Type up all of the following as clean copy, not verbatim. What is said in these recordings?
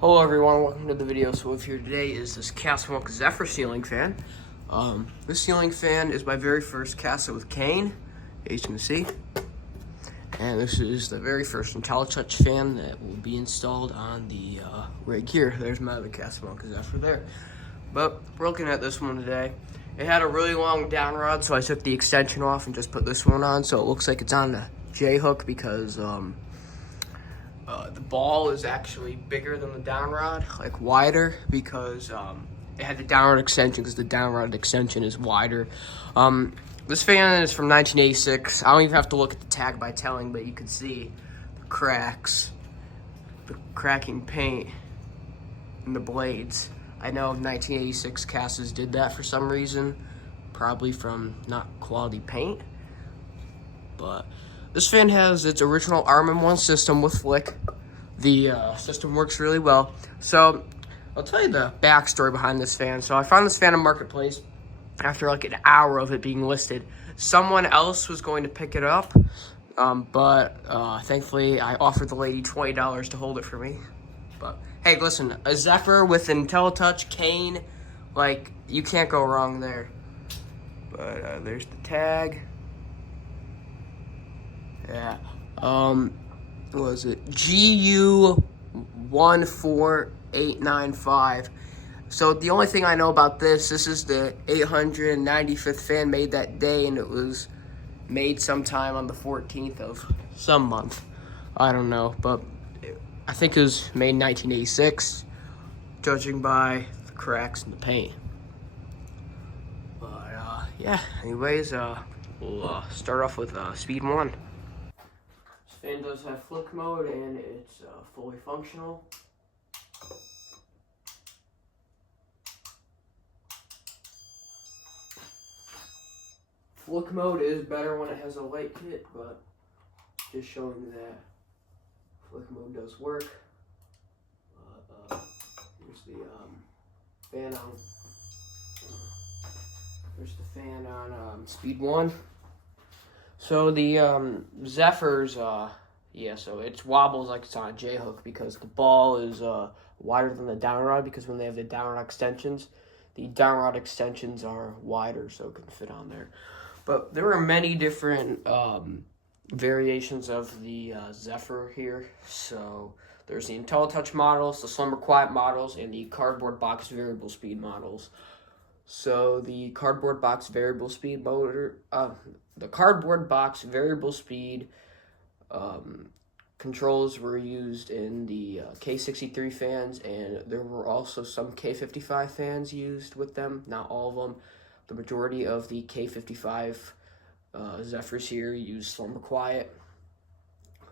Hello everyone, welcome to the video. So with here today is this Casablanca Zephyr ceiling fan. This ceiling fan is my very first Casa with cane, as you can see. And this is the very first IntelliTouch fan that will be installed on the rig here. There's my other Casablanca Zephyr there. But we're looking at this one today. It had a really long down rod, so I took the extension off and just put this one on, so it looks like it's on the J-hook because the ball is actually bigger than the down rod, like wider, because it had the down rod extension because the down rod extension is wider. This fan is from 1986. I don't even have to look at the tag by telling, but you can see the cracks, the cracking paint in the blades. I know 1986 Casas did that for some reason, probably from not quality paint, but this fan has its original RM1 system with flick. The system works really well. So I'll tell you the backstory behind this fan. So I found this fan on Marketplace after like an hour of it being listed. Someone else was going to pick it up, but thankfully I offered the lady $20 to hold it for me. But hey, listen, a Zephyr with IntelliTouch cane, like, you can't go wrong there. But there's the tag. Yeah, what was it? GU14895. So the only thing I know about this is the 895th fan made that day, and it was made sometime on the 14th of some month. I don't know, but I think it was made in 1986, judging by the cracks in the paint. But yeah, anyways, we'll start off with speed 1. This fan does have flick mode, and it's fully functional. Flick mode is better when it has a light kit, but just showing you that flick mode does work. Here's the fan on. There's the fan on speed 1. So the Zephyr's, yeah, so it wobbles like it's on a J-hook because the ball is wider than the down rod, because when they have the down rod extensions, the down rod extensions are wider, so it can fit on there. But there are many different variations of the Zephyr here. So there's the IntelliTouch models, the Slumber Quiet models, and the cardboard box variable speed models. So the cardboard box variable speed motor, the cardboard box variable speed controls were used in the K63 fans, and there were also some K55 fans used with them. Not all of them. The majority of the K55 Zephyrs here use Slumber Quiet.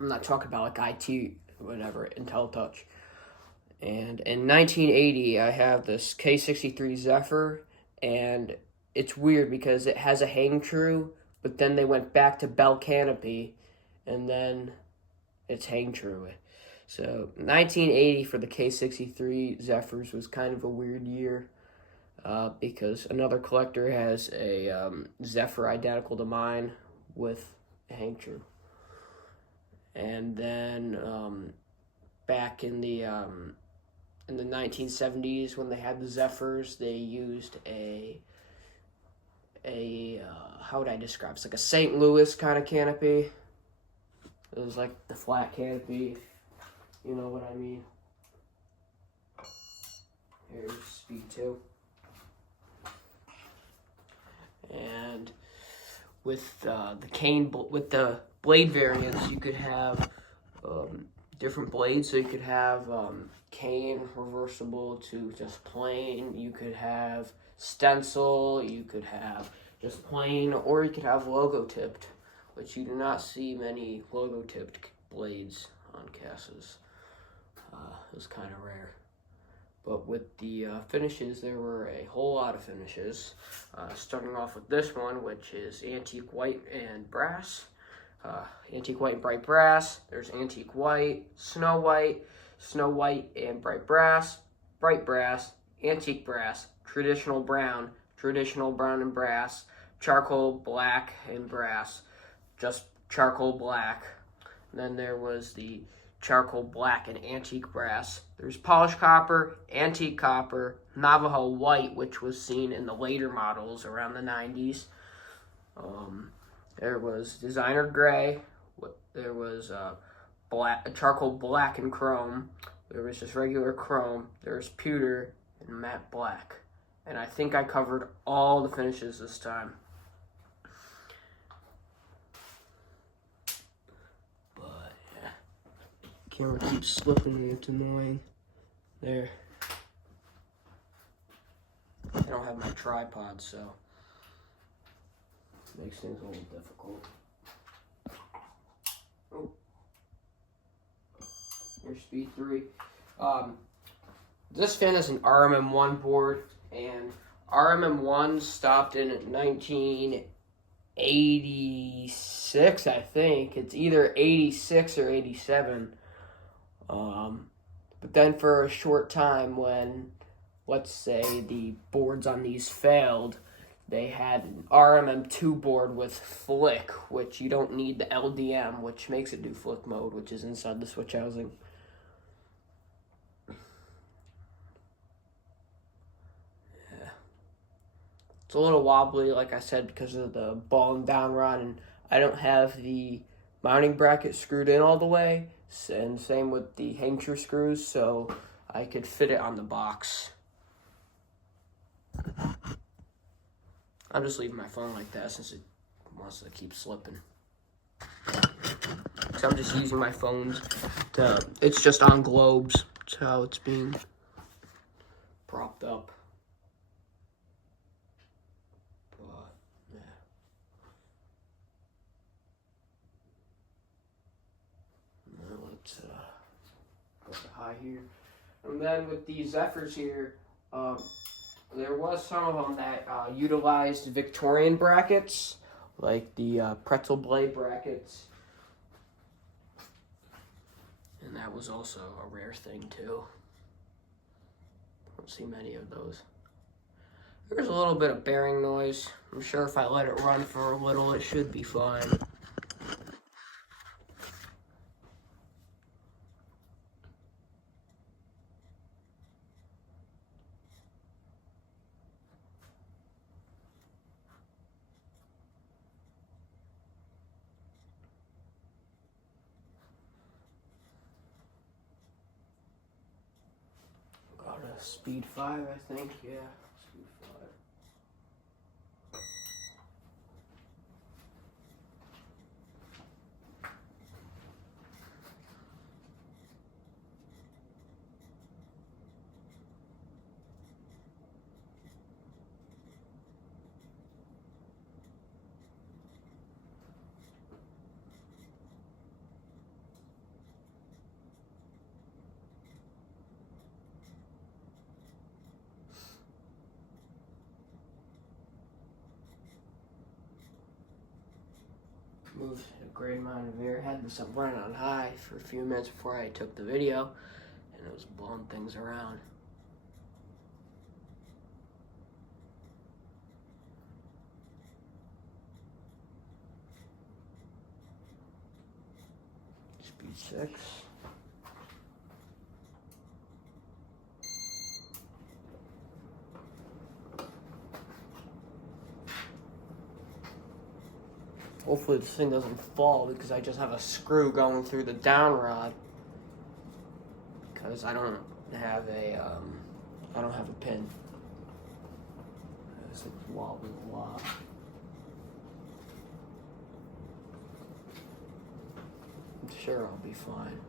I'm not talking about like IT, whatever, IntelliTouch. And in 1980, I have this K63 Zephyr, and it's weird because it has a hang true, but then they went back to bell canopy, and then it's hang true. So 1980 for the K63 Zephyrs was kind of a weird year, because another collector has a Zephyr identical to mine with a hang true. And then back in the 1970s, when they had the Zephyrs, they used a how would I describe? It's like a St. Louis kind of canopy. It was like the flat canopy, you know what I mean. Here's speed 2. And with the blade variants, you could have different blades. So you could have cane reversible to just plain. You could have stencil. You could have just plain, or you could have logo tipped, which you do not see many logo tipped blades on Casas. It was kind of rare. But with the finishes, there were a whole lot of finishes. Starting off with this one, which is antique white and brass. Antique white and bright brass. There's antique white, snow white and bright brass, antique brass, traditional brown and brass, charcoal black and brass, just charcoal black. And then there was the charcoal black, and antique brass. There's polished copper, antique copper, Navajo white, which was seen in the later models around the 90s. There was designer gray. There was charcoal black and chrome. There was just regular chrome. There's pewter and matte black. And I think I covered all the finishes this time. But yeah, camera keeps slipping and it's annoying. There. I don't have my tripod, so it makes things a little difficult. Oh. Here's speed 3. This fan is an RMM1 board, and RMM1 stopped in 1986, I think. It's either 86 or 87. But then for a short time when, let's say, the boards on these failed, they had an RMM2 board with flick, which you don't need the LDM, which makes it do flick mode, which is inside the switch housing. Yeah. It's a little wobbly, like I said, because of the ball and down rod, and I don't have the mounting bracket screwed in all the way, and same with the hang true screws, so I could fit it on the box. I'm just leaving my phone like that since it wants to keep slipping. So I'm just using my phones to, it's just on globes. That's how it's being propped up. But, yeah. Now let's go to high here. And then with these Zephyrs here, there was some of them that utilized Victorian brackets, like the pretzel blade brackets. And that was also a rare thing, too. Don't see many of those. There's a little bit of bearing noise. I'm sure if I let it run for a little, it should be fine. Speed 5, I think, yeah. Speed 5. Moved a great amount of air. Had this up running on high for a few minutes before I took the video, and it was blowing things around. Speed 6. Hopefully this thing doesn't fall because I just have a screw going through the down rod because I don't have a pin. This thing's wobbling a lot. I'm sure I'll be fine.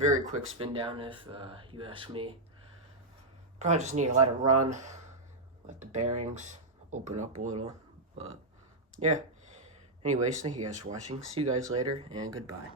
Very quick spin down if you ask me. Probably just need to let it run. Let the bearings open up a little. But yeah. Anyways, thank you guys for watching. See you guys later, and goodbye.